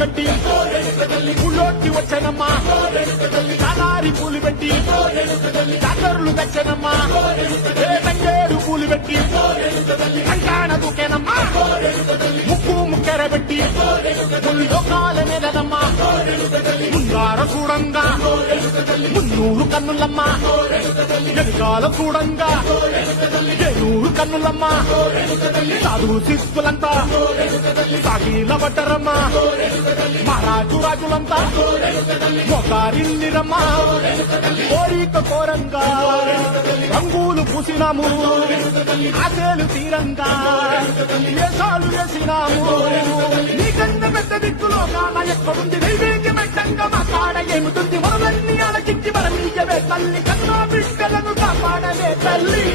కట్టి ఊళ్ళోకి వచ్చానమ్మా కానారి పూలు పెట్టి డాక్టర్లు తెచ్చానమ్మా తంగేడు పూలు పెట్టి కంటాన దూకేనమ్మా ముక్కు ముక్కెర పెట్టి లోకాల మీదనమ్మా ముందార చూడంగా మున్నూరు కన్నులమ్మా ఎదుకాల చూడంగా ఏనూరు కన్నులమ్మా సాధువు శిస్తులంతా సాగిల పడ్డరమ్మా మహారాజు రాజులంతా మొగారిల్లిరమ్మా కోరిక కోరంగా రంగులు పూసినాము ఆశలు తీరంగా వేషాలు వేసినాము నీకన్నా పెద్ద దిక్కులో కాన ఎక్కడుంది నైవేద్యమంటంగా మా కాడ ఏమిటుంది వరలన్నీ అలకించి మన మీయవే తల్లి కన్నా బిడ్డలను కాపాడలే తల్లి